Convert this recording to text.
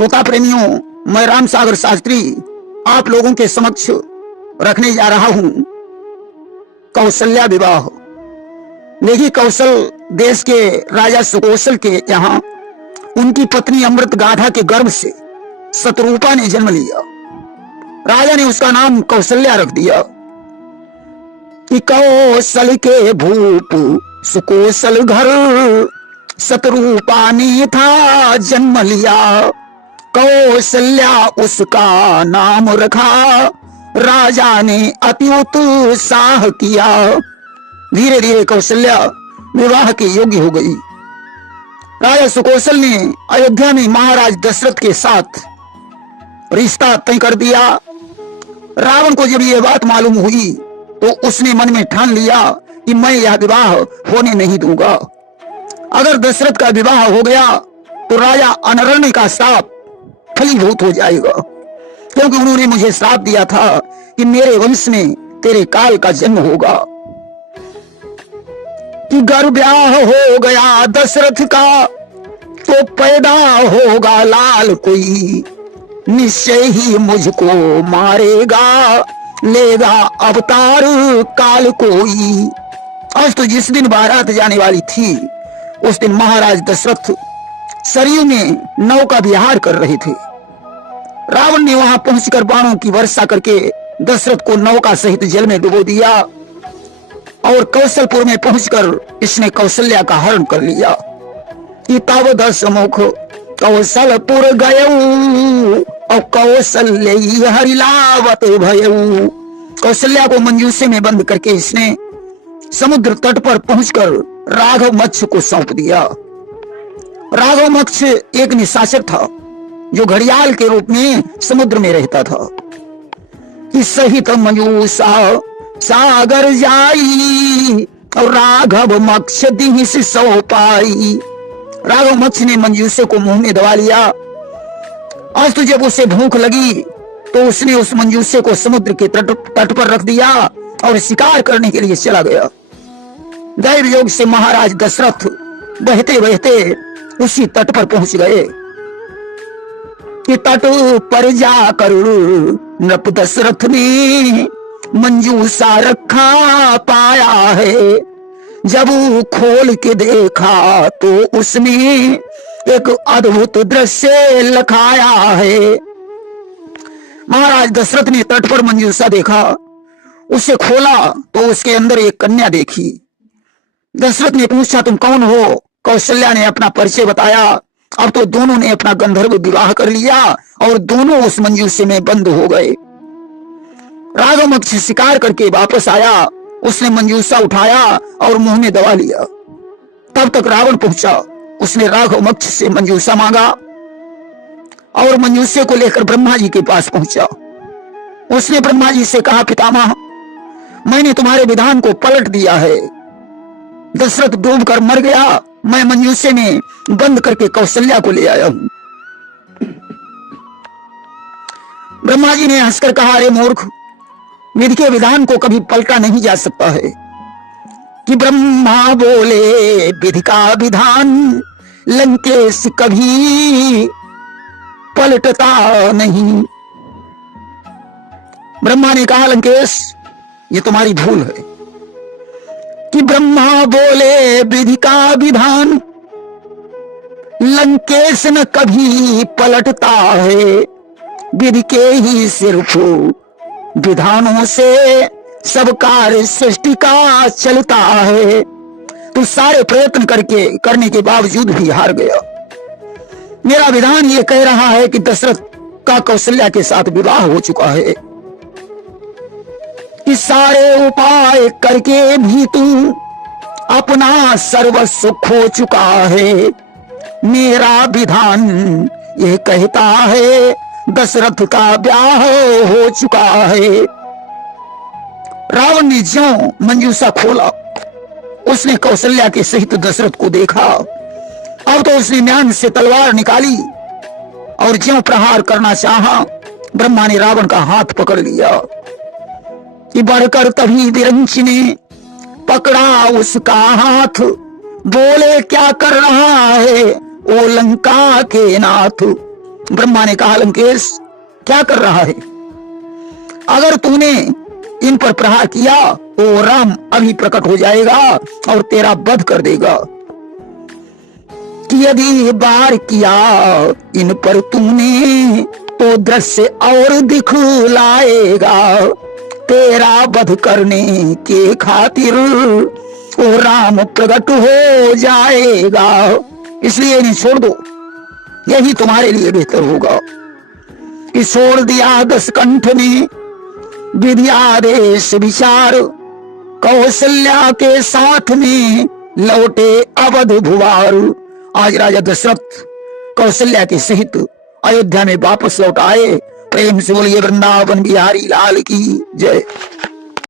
श्रोता प्रेमियों, मैं राम सागर शास्त्री आप लोगों के समक्ष रखने जा रहा हूं कौशल्या विवाह। देखिए, कौशल देश के राजा सुकौशल के यहाँ उनकी पत्नी अमृत गाधा के गर्भ से शतरूपा ने जन्म लिया। राजा ने उसका नाम कौशल्या रख दिया कि कौशल के भूप सुकौशल घर शतरूपा ने था जन्म लिया। कौशल्या उसका नाम रखा, राजा ने अति उत्साह किया। धीरे धीरे कौशल्या विवाह के योग्य हो गई। राजा सुकौशल ने अयोध्या में महाराज दशरथ के साथ रिश्ता तय कर दिया। रावण को जब यह बात मालूम हुई तो उसने मन में ठान लिया कि मैं यह विवाह होने नहीं दूंगा। अगर दशरथ का विवाह हो गया तो राजा अनरण्य का श्राप फलीभूत हो जाएगा, क्योंकि उन्होंने मुझे श्राप दिया था कि मेरे वंश में तेरे काल का जन्म होगा। कि गर ब्याह हो गया दशरथ का तो पैदा होगा लाल कोई, निश्चय ही मुझको मारेगा, लेगा अवतार काल कोई। आज तो जिस दिन बारात जाने वाली थी उस दिन महाराज दशरथ सरयू में नौका विहार कर रहे थे। रावण ने वहां पहुंचकर बाणों की वर्षा करके दशरथ को नौका सहित जल में डुबो दिया और कौशलपुर में पहुंचकर इसने कौशल्या का हरण कर लिया। तब दशमुख कौशलपुर गयऊ और कौशल्य हरिलावत भयऊ। कौशल्या को मंजूसे में बंद करके इसने समुद्र तट पर पहुंचकर राघव मत्स्य को सौंप दिया। राघव मत्स्य एक निशाचर था जो घड़ियाल के रूप में समुद्र में रहता था। कि सहित मंजूसा सागर जाई और राघव मत्स्य दी सौ पाई। राघव मत्स्य ने मंजूसे को मुंह में दबा लिया। आज तो जब उसे भूख लगी तो उसने उस मंजूसे को समुद्र के तट पर रख दिया और शिकार करने के लिए चला गया। दैव योग से महाराज दशरथ बहते बहते उसी तट पर पहुंच गए। कि तट पर जाकर नृप दशरथ ने मंजूसा रखा पाया है। जब खोल के देखा तो उसमें एक अद्भुत दृश्य लखाया है। महाराज दशरथ ने तट पर मंजूसा देखा, उसे खोला तो उसके अंदर एक कन्या देखी। दशरथ ने पूछा, तुम कौन हो? कौशल्या ने अपना परिचय बताया। अब तो दोनों ने अपना गंधर्व विवाह कर लिया और दोनों उस मंजूसे में बंद हो गए। राघव मत्स्य शिकार करके वापस आया, उसने मंजूसा उठाया और मुंह में दबा लिया। तब तक रावण पहुंचा, उसने राघव मत्स्य से मंजूसा मांगा और मंजूसे को लेकर ब्रह्मा जी के पास पहुंचा। उसने ब्रह्मा जी से कहा, पितामह, मैंने तुम्हारे विधान को पलट दिया है। दशरथ डूबकर मर गया, मैं मंजूसे में बंद करके कौशल्या को ले आया हूं। ब्रह्मा जी ने हंसकर कहा, अरे मूर्ख, विधि के विधान को कभी पलटा नहीं जा सकता है। कि ब्रह्मा बोले विधि का विधान लंकेश कभी पलटता नहीं। ब्रह्मा ने कहा, लंकेश, ये तुम्हारी भूल है। कि ब्रह्मा बोले विधि का विधान लंकेश न कभी पलटता है। विधि के ही सिर्फ विधानों से सब कार्य सृष्टि का चलता है। तू सारे प्रयत्न करने के बावजूद भी हार गया। मेरा विधान ये कह रहा है कि दशरथ का कौशल्या के साथ विवाह हो चुका है। कि सारे उपाय करके भी तू अपना सर्वस्व खो चुका है। मेरा विधान ये कहता है दशरथ का ब्याह हो चुका है। रावण ने ज्यों मंजूसा खोला, उसने कौशल्या के सहित दशरथ को देखा। अब तो उसने म्यान से तलवार निकाली और ज्यों प्रहार करना चाहा, ब्रह्मा ने रावण का हाथ पकड़ लिया। कि बढ़कर तभी विरंच ने पकड़ा उसका हाथ, बोले क्या कर रहा है ओ लंका के नाथ। ब्रह्मा ने कहा लंकेश क्या कर रहा है, अगर तूने इन पर प्रहार किया तो राम अभी प्रकट हो जाएगा और तेरा वध कर देगा, कि यदि बार किया इन पर तूने तो दृश्य और दिखलाएगा, तेरा वध करने के खातिर वो राम प्रकट हो जाएगा, इसलिए इन्हें छोड़ दो, यही तुम्हारे लिए बेहतर होगा। कि छोड़ दिया दशकंठ ने विद्यादेश विचार, कौशल्या के साथ में लौटे अवध भुवार। आज राजा दशरथ कौशल्या के सहित अयोध्या में वापस लौट आए। प्रेम से बोलिए वृंदावन बिहारी लाल की जय।